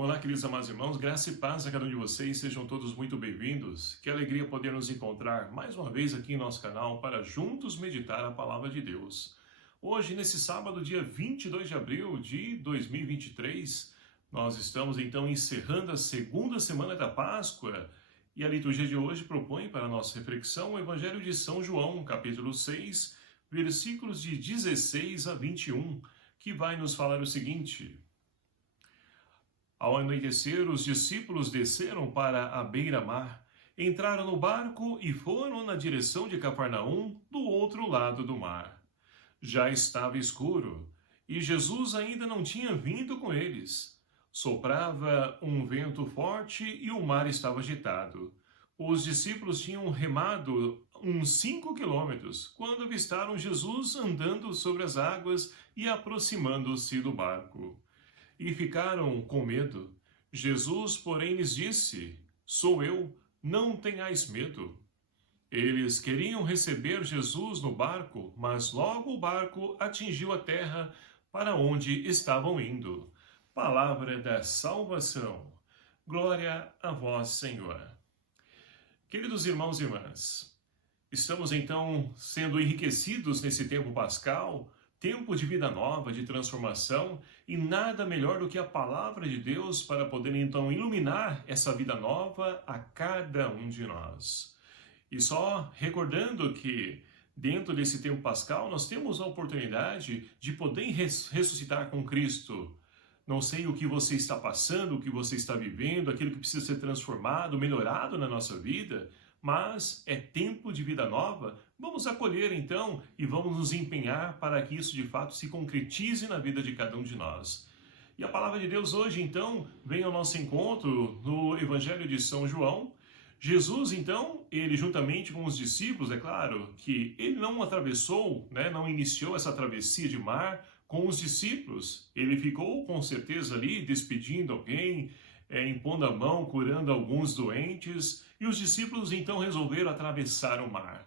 Olá, queridos amados irmãos, graça e paz a cada um de vocês, sejam todos muito bem-vindos. Que alegria poder nos encontrar mais uma vez aqui em nosso canal para juntos meditar a palavra de Deus. Hoje, nesse sábado, dia 22 de abril de 2023, nós estamos então encerrando a segunda semana da Páscoa e a liturgia de hoje propõe para a nossa reflexão o Evangelho de São João, capítulo 6, versículos de 16 a 21, que vai nos falar o seguinte: Ao anoitecer, os discípulos desceram para a beira-mar, entraram no barco e foram na direção de Cafarnaum, do outro lado do mar. Já estava escuro, e Jesus ainda não tinha vindo com eles. Soprava um vento forte e o mar estava agitado. Os discípulos tinham remado uns 5 quilômetros, quando avistaram Jesus andando sobre as águas e aproximando-se do barco. E ficaram com medo. Jesus, porém, lhes disse: Sou eu, não tenhais medo. Eles queriam receber Jesus no barco, mas logo o barco atingiu a terra para onde estavam indo. Palavra da salvação. Glória a vós, Senhor. Queridos irmãos e irmãs, estamos então sendo enriquecidos nesse tempo pascal, tempo de vida nova, de transformação, e nada melhor do que a palavra de Deus para poder então iluminar essa vida nova a cada um de nós. E só recordando que dentro desse tempo pascal nós temos a oportunidade de poder ressuscitar com Cristo. Não sei o que você está passando, o que você está vivendo, aquilo que precisa ser transformado, melhorado na nossa vida, mas é tempo de vida nova. Vamos acolher então e vamos nos empenhar para que isso de fato se concretize na vida de cada um de nós. E a palavra de Deus hoje então vem ao nosso encontro no Evangelho de São João. Jesus então, ele juntamente com os discípulos, é claro que ele não atravessou, não iniciou essa travessia de mar com os discípulos. Ele ficou com certeza ali despedindo alguém, impondo a mão, curando alguns doentes, e os discípulos então resolveram atravessar o mar.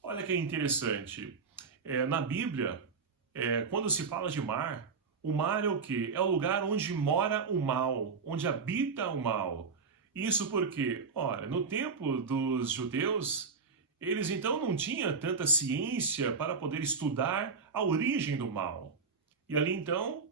Olha que interessante, na Bíblia, quando se fala de mar, o mar é o quê? É o lugar onde mora o mal, onde habita o mal. Isso porque, ora, no tempo dos judeus, eles então não tinham tanta ciência para poder estudar a origem do mal. E ali então,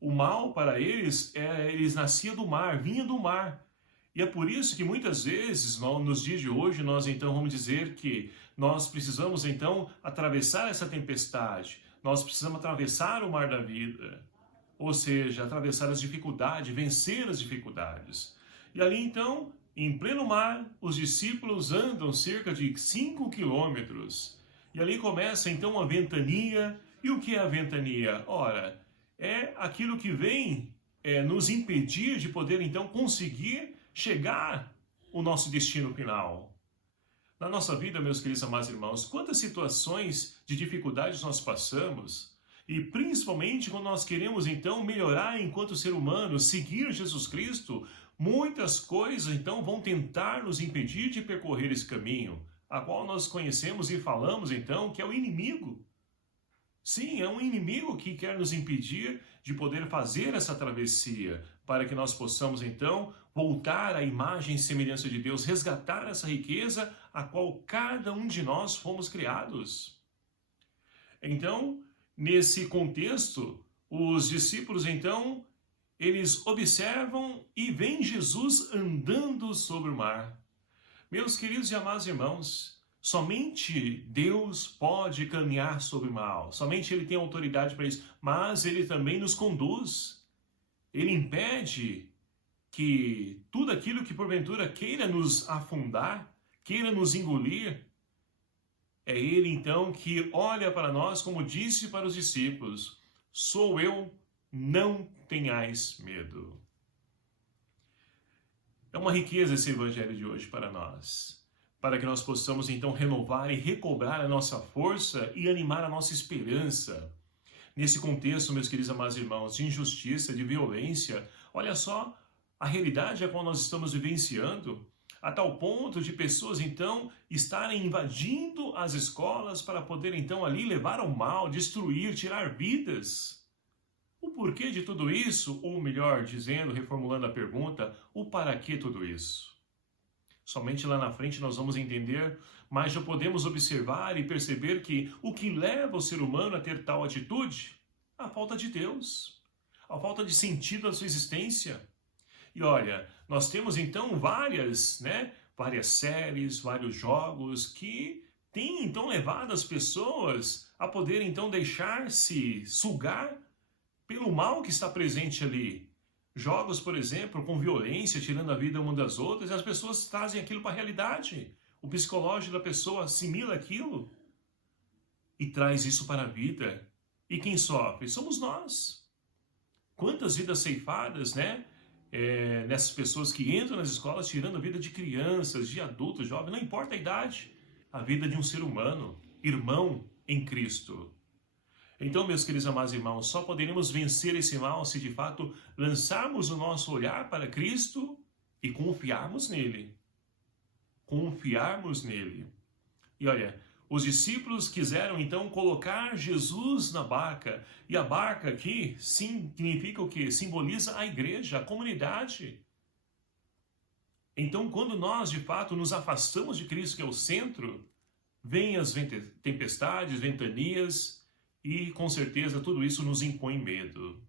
o mal para eles, eles nascia do mar, vinha do mar. E é por isso que muitas vezes, nos dias de hoje, nós então vamos dizer que nós precisamos então atravessar essa tempestade, nós precisamos atravessar o mar da vida, ou seja, atravessar as dificuldades, vencer as dificuldades. E ali então, em pleno mar, os discípulos andam cerca de 5 quilômetros. E ali começa então a ventania. E o que é a ventania? Ora, é aquilo que vem nos impedir de poder então conseguir chegar ao nosso destino final. Na nossa vida, meus queridos amados irmãos, quantas situações de dificuldades nós passamos, e principalmente quando nós queremos então melhorar enquanto ser humano, seguir Jesus Cristo, muitas coisas então vão tentar nos impedir de percorrer esse caminho, a qual nós conhecemos e falamos então que é o inimigo. Sim, é um inimigo que quer nos impedir de poder fazer essa travessia, para que nós possamos então voltar à imagem e semelhança de Deus, resgatar essa riqueza a qual cada um de nós fomos criados. Então, nesse contexto, os discípulos então, eles observam e veem Jesus andando sobre o mar. Meus queridos e amados irmãos, somente Deus pode caminhar sobre o mar, somente Ele tem autoridade para isso, mas Ele também nos conduz. Ele impede que tudo aquilo que porventura queira nos afundar, queira nos engolir. É Ele então que olha para nós como disse para os discípulos: Sou eu, não tenhais medo. É uma riqueza esse evangelho de hoje para nós, para que nós possamos então renovar e recobrar a nossa força e animar a nossa esperança. Nesse contexto, meus queridos amados irmãos, de injustiça, de violência, olha só a realidade a qual nós estamos vivenciando, a tal ponto de pessoas então estarem invadindo as escolas para poder então ali levar ao mal, destruir, tirar vidas. O porquê de tudo isso, ou melhor dizendo, reformulando a pergunta, o para que tudo isso? Somente lá na frente nós vamos entender, mas já podemos observar e perceber que o que leva o ser humano a ter tal atitude? A falta de Deus, a falta de sentido da sua existência. E olha, nós temos então várias séries, vários jogos que têm então levado as pessoas a poder então deixar-se sugar pelo mal que está presente ali. Jogos, por exemplo, com violência, tirando a vida uma das outras, e as pessoas trazem aquilo para a realidade. O psicológico da pessoa assimila aquilo e traz isso para a vida. E quem sofre? Somos nós. Quantas vidas ceifadas, nessas pessoas que entram nas escolas tirando a vida de crianças, de adultos, jovens, não importa a idade, a vida de um ser humano, irmão em Cristo. Então, meus queridos amados irmãos, só poderemos vencer esse mal se de fato lançarmos o nosso olhar para Cristo e confiarmos nele. Confiarmos nele. E olha, os discípulos quiseram então colocar Jesus na barca. E a barca aqui significa o quê? Simboliza a igreja, a comunidade. Então, quando nós de fato nos afastamos de Cristo, que é o centro, vêm as tempestades, ventanias, e com certeza tudo isso nos impõe medo.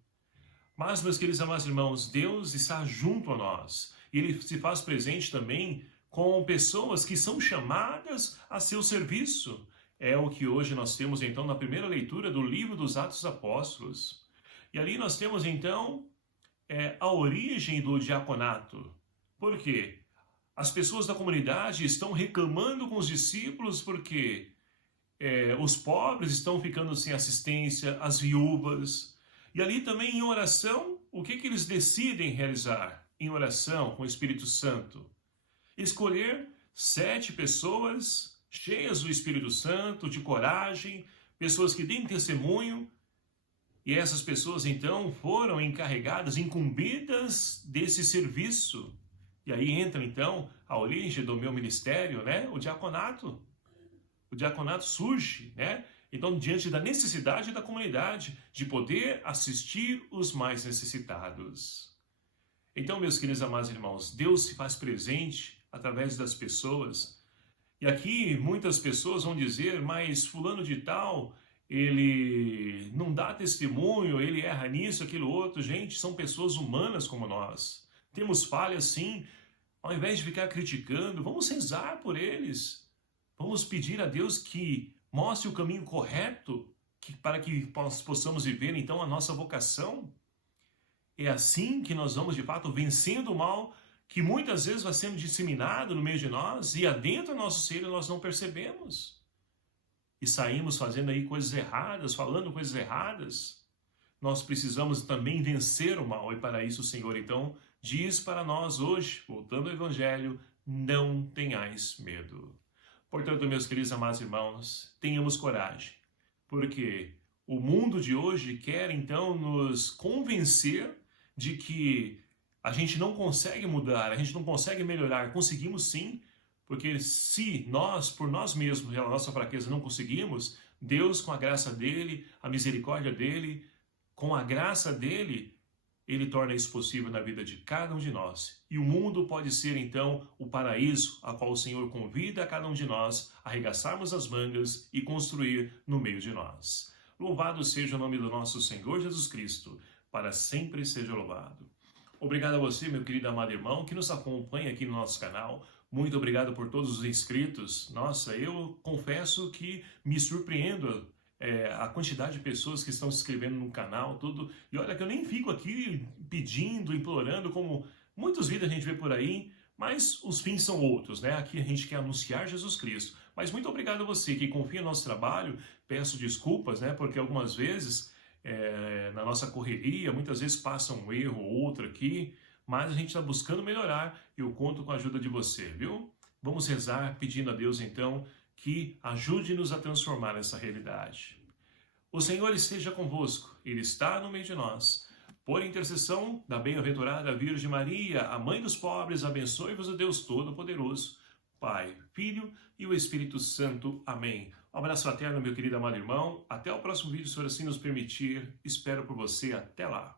Mas, meus queridos amados irmãos, Deus está junto a nós. E Ele se faz presente também com pessoas que são chamadas a seu serviço. É o que hoje nós temos então na primeira leitura do livro dos Atos Apóstolos. E ali nós temos então a origem do diaconato. Por quê? As pessoas da comunidade estão reclamando com os discípulos porque os pobres estão ficando sem assistência, as viúvas. E ali também em oração, o que eles decidem realizar? Em oração com o Espírito Santo. Escolher 7 pessoas cheias do Espírito Santo, de coragem, pessoas que deem testemunho. E essas pessoas então foram encarregadas, incumbidas desse serviço. E aí entra então a origem do meu ministério, o diaconato. O diaconato surge, então diante da necessidade da comunidade de poder assistir os mais necessitados. Então, meus queridos amados irmãos, Deus se faz presente através das pessoas. E aqui muitas pessoas vão dizer, mas fulano de tal, ele não dá testemunho, ele erra nisso, aquilo outro. Gente, são pessoas humanas como nós. Temos falhas sim. Ao invés de ficar criticando, vamos rezar por eles. Vamos pedir a Deus que mostre o caminho correto para que nós possamos viver então a nossa vocação. É assim que nós vamos de fato vencendo o mal que muitas vezes vai sendo disseminado no meio de nós e adentro do nosso ser e nós não percebemos. E saímos fazendo aí coisas erradas, falando coisas erradas. Nós precisamos também vencer o mal e para isso o Senhor então diz para nós hoje, voltando ao Evangelho, não tenhais medo. Portanto, meus queridos amados irmãos, tenhamos coragem, porque o mundo de hoje quer então nos convencer de que a gente não consegue mudar, a gente não consegue melhorar. Conseguimos sim, porque se nós, por nós mesmos, pela nossa fraqueza, não conseguimos, Deus, com a graça dele, a misericórdia dele, com a graça dele, ele torna isso possível na vida de cada um de nós. E o mundo pode ser, então, o paraíso a qual o Senhor convida a cada um de nós a arregaçarmos as mangas e construir no meio de nós. Louvado seja o nome do nosso Senhor Jesus Cristo, para sempre seja louvado. Obrigado a você, meu querido amado irmão, que nos acompanha aqui no nosso canal. Muito obrigado por todos os inscritos. Nossa, eu confesso que me surpreendo a quantidade de pessoas que estão se inscrevendo no canal, tudo. E olha que eu nem fico aqui pedindo, implorando, como muitos vídeos a gente vê por aí, mas os fins são outros, Aqui a gente quer anunciar Jesus Cristo. Mas muito obrigado a você que confia no nosso trabalho. Peço desculpas, porque algumas vezes, na nossa correria, muitas vezes passa um erro ou outro aqui, mas a gente está buscando melhorar e eu conto com a ajuda de você, viu? Vamos rezar pedindo a Deus, então, que ajude-nos a transformar essa realidade. O Senhor esteja convosco, Ele está no meio de nós. Por intercessão da bem-aventurada Virgem Maria, a Mãe dos pobres, abençoe-vos o Deus Todo-Poderoso, Pai, Filho e o Espírito Santo. Amém. Um abraço fraterno, meu querido amado irmão. Até o próximo vídeo, se for assim nos permitir. Espero por você. Até lá.